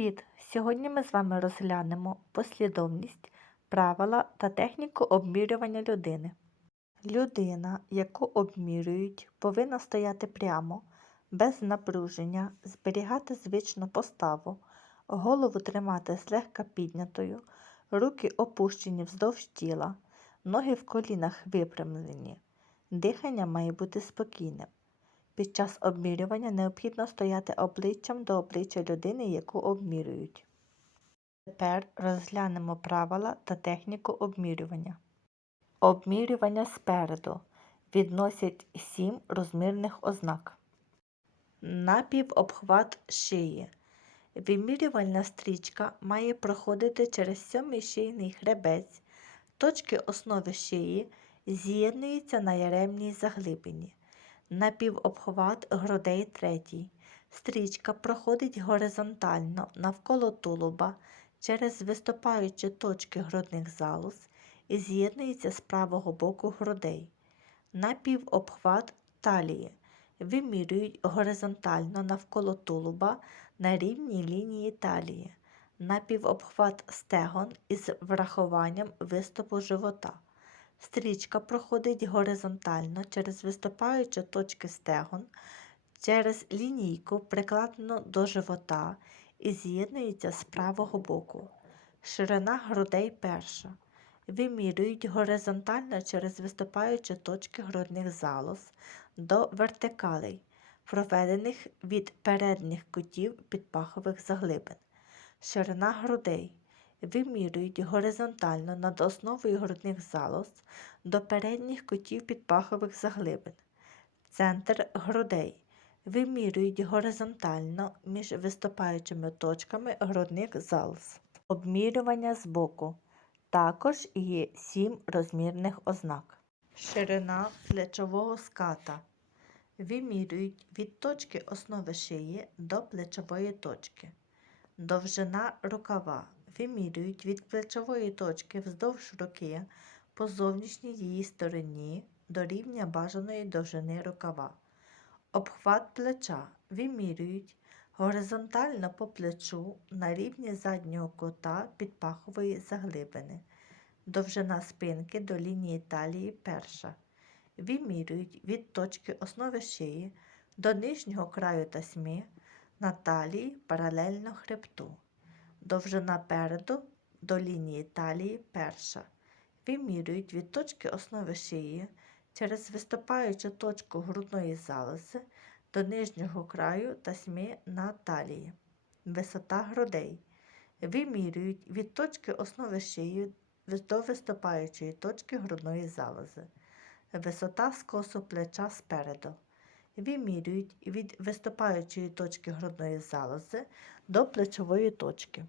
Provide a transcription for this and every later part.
Привіт! Сьогодні ми з вами розглянемо послідовність, правила та техніку обмірювання людини. Людина, яку обмірюють, повинна стояти прямо, без напруження, зберігати звичну поставу, голову тримати злегка піднятою, руки опущені вздовж тіла, ноги в колінах випрямлені. Дихання має бути спокійним. Під час обмірювання необхідно стояти обличчям до обличчя людини, яку обмірюють. Тепер розглянемо правила та техніку обмірювання. Обмірювання спереду відносять сім розмірних ознак. Напівобхват шиї. Вимірювальна стрічка має проходити через сьомий шийний хребець. Точки основи шиї з'єднуються на яремній заглибині. Напівобхват грудей третій. Стрічка проходить горизонтально навколо тулуба через виступаючі точки грудних залоз і з'єднується з правого боку грудей. Напівобхват талії. Вимірюють горизонтально навколо тулуба на рівній лінії талії. Напівобхват стегон із врахуванням виступу живота. Стрічка проходить горизонтально через виступаючі точки стегон, через лінійку, прикладену до живота і з'єднується з правого боку. Ширина грудей перша. Вимірюють горизонтально через виступаючі точки грудних залоз до вертикалей, проведених від передніх кутів підпахових заглибин. Ширина грудей вимірюють горизонтально над основою грудних залоз до передніх кутів підпахових заглибин. Центр грудей вимірюють горизонтально між виступаючими точками грудних залоз. Обмірювання збоку. Також є сім розмірних ознак. Ширина плечового ската. Вимірюють від точки основи шиї до плечової точки. Довжина рукава вимірюють від плечової точки вздовж руки по зовнішній її стороні до рівня бажаної довжини рукава. Обхват плеча вимірюють горизонтально по плечу на рівні заднього кута підпахової заглибини. Довжина спинки до лінії талії перша. Вимірюють від точки основи шиї до нижнього краю тасьми на талії паралельно хребту. Довжина переду до лінії талії перша. Вимірюють від точки основи шиї через виступаючу точку грудної залози до нижнього краю тасьми на талії. Висота грудей. Вимірюють від точки основи шиї до виступаючої точки грудної залози. Висота скосу плеча спереду. Вимірюють від виступаючої точки грудної залози до плечової точки.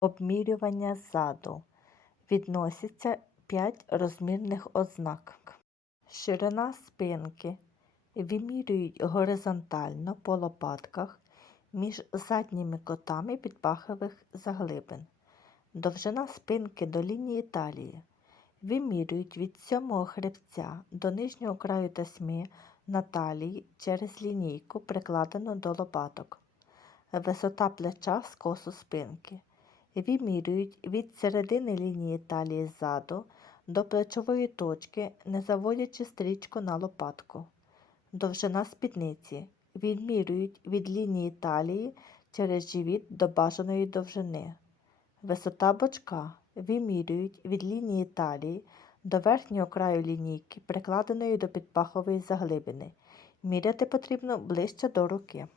Обмірювання ззаду. Відноситься 5 розмірних ознак. Ширина спинки. Вимірюють горизонтально по лопатках між задніми котами підпахових заглибин. Довжина спинки до лінії талії. Вимірюють від сьомого хребця до нижнього краю тасьми на талії через лінійку, прикладену до лопаток. Висота плеча скосу спинки. Вимірюють від середини лінії талії ззаду до плечової точки, не заводячи стрічку на лопатку. Довжина спідниці. Відмірюють від лінії талії через живіт до бажаної довжини. Висота бочка. Вимірюють від лінії талії до верхнього краю лінійки, прикладеної до підпахової заглибини. Міряти потрібно ближче до руки.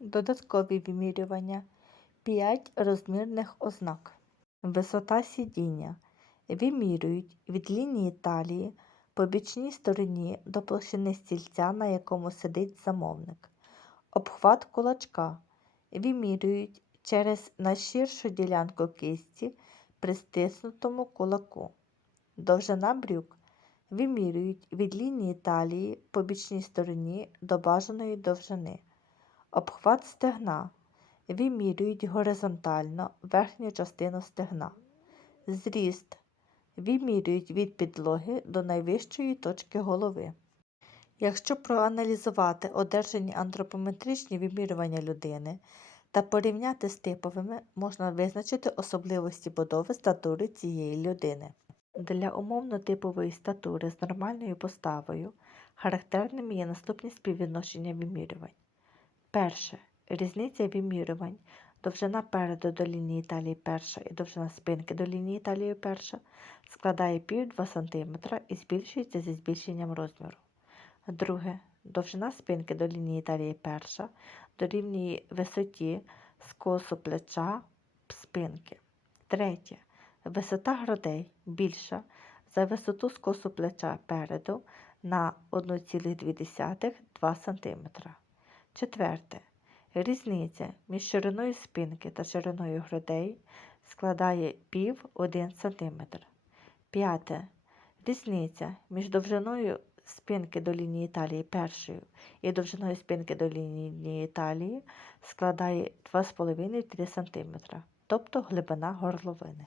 Додаткові вимірювання. 5 розмірних ознак. Висота сидіння. Вимірюють від лінії талії по бічній стороні до площини стільця, на якому сидить замовник. Обхват кулачка. Вимірюють через найширшу ділянку кисті при стиснутому кулаку. Довжина брюк. Вимірюють від лінії талії по бічній стороні до бажаної довжини. Обхват стегна. Вимірюють горизонтально верхню частину стегна. Зріст. Вимірюють від підлоги до найвищої точки голови. Якщо проаналізувати одержані антропометричні вимірювання людини та порівняти з типовими можна визначити особливості будови статури цієї людини. Для умовно типової статури з нормальною поставою характерними є наступні співвідношення вимірювань. Перше. Різниця вимірювань довжина переду до лінії талії перша і довжина спинки до лінії талії перша складає пів 2 см і збільшується зі збільшенням розміру. Друге. Довжина спинки до лінії талії перша дорівнює висоті скосу плеча спинки. Третє. Висота грудей більша за висоту скосу плеча переду на 1,2-2 см. Четверте. Різниця між шириною спинки та шириною грудей складає пів 1 см. П'яте. Різниця між довжиною спинки до лінії талії першою і довжиною спинки до лінії талії складає 2,5-3 см, тобто глибина горловини.